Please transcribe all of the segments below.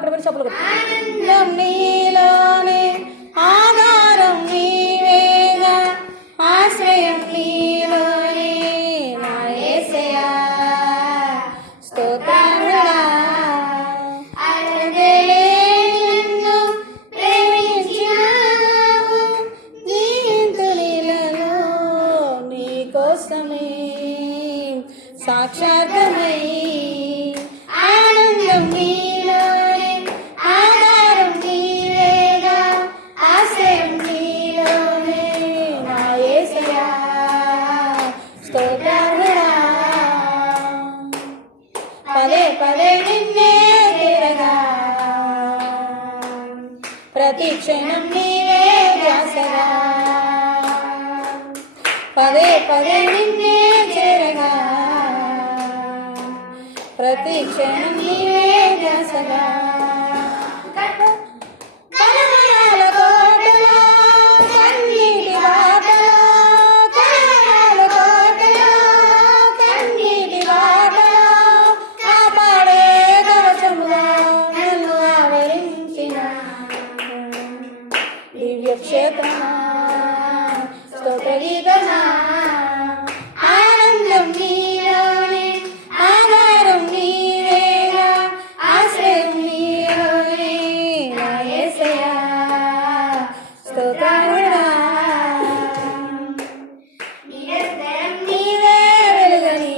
అక్కడ పెట్టి చెప్పులు నీలోనే ఆధారం నీవేగా ఆశ్రయం నీలోనే నా యేసయ్యా స్తోత్రములా నన్ను ప్రేమించినావు జీవితులలో నీ కోసమే సాక్షాత్మై ఆనందం నీలోనే ఆధారం నీవేగా ఆశ్రయం నీలోనే నా యేసయ్యా స్తోత్రములా పదే పదే నిన్నే తిరగా ప్రతి క్షణం నీవే ధ్యాసగా పదే పదే నిన్నే చేరగా ప్రతి క్షణం నీవే ధ్యాసగా కలవరాల కోటలో కన్నీటి బాటలో కలవరాల కోటలో కన్నీటి బాటలో కాపాడే కవచముగా నన్ను ఆవరించిన దివ్య క్షేత్రమా స్తోత్ర గీతమా ఆనందం నీలోనే ఆధారం నీవేగా ఆశ్రయం నీలోనే నా యేసయ్యా స్తోత్రములా నీవే వెలుగని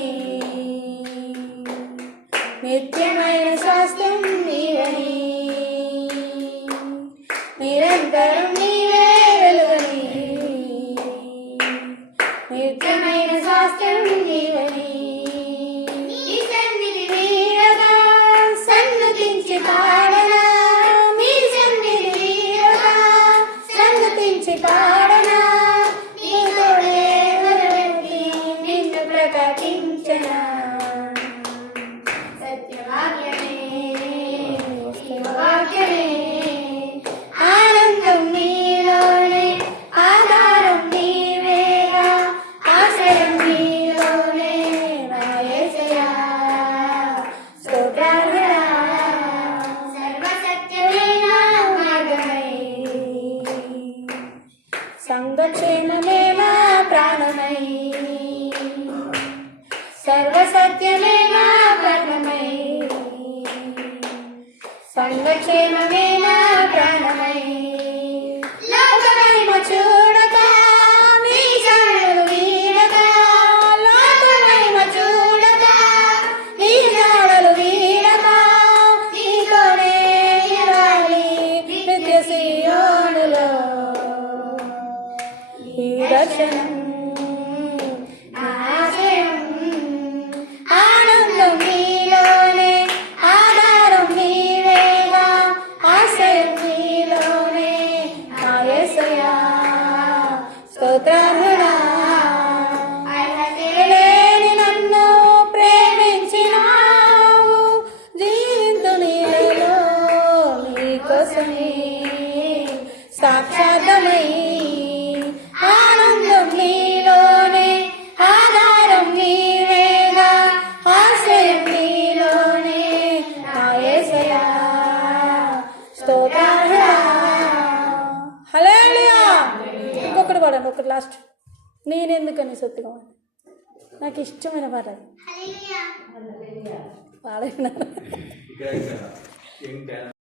నిత్యమైన స్వాస్థ్యం నీవని నిరంతరం నీవే వెలుగని నిత్యమైన స్వాస్థ్యం నీవని నీ సన్నిధి వీరగా సన్నతించి పాడనా నీ సన్నిధి వీరగా సన్నతించి పాడనా నీ తోడే వరవెత్తి నిన్ను ప్రకటించనా సత్యవాక్యమే శివవాక్యమే ఆనందం నీలోనే ఆధారం నీవేగా ఆశ్రయం నీలోనే నా యేసయ్యా స్తోత్రములా సర్వసత్యమైన మార్గమై సంఘక్షేమమే నా ప్రాణమై సర్వసత్యమే నా ప్రాణమై సంఘక్షేమమే నా ప్రాణమై లోకమహిమ చూడక నీ జాడలు వీడక లోకమహిమ చూడక నీ జాడలు వీడక నీతోనే ఇరాలి నిత్య సీయోనులో ఈ దర్శనం నా ఆశయం ఆనందం నీలోనే ఆధారం నీవేగా ఆశ్రయం నీలోనే నా యేసయ్యా స్తోత్రములా లేని నన్ను ప్రేమించినావు జీవితునిలో నీ కోసమే సాక్షాత్మై ఆనందం నీలోనే ఆధారం నీవేగా ఆశ్రయం నీలోనే నా యేసయ్యా స్తోత్రములా హల్లెలూయా ఇంకొకటి పాడండి ఒకటి లాస్ట్ నేనెందుకని సొత్తుగా నాకు ఇష్టమైన పాట అది పాడైనా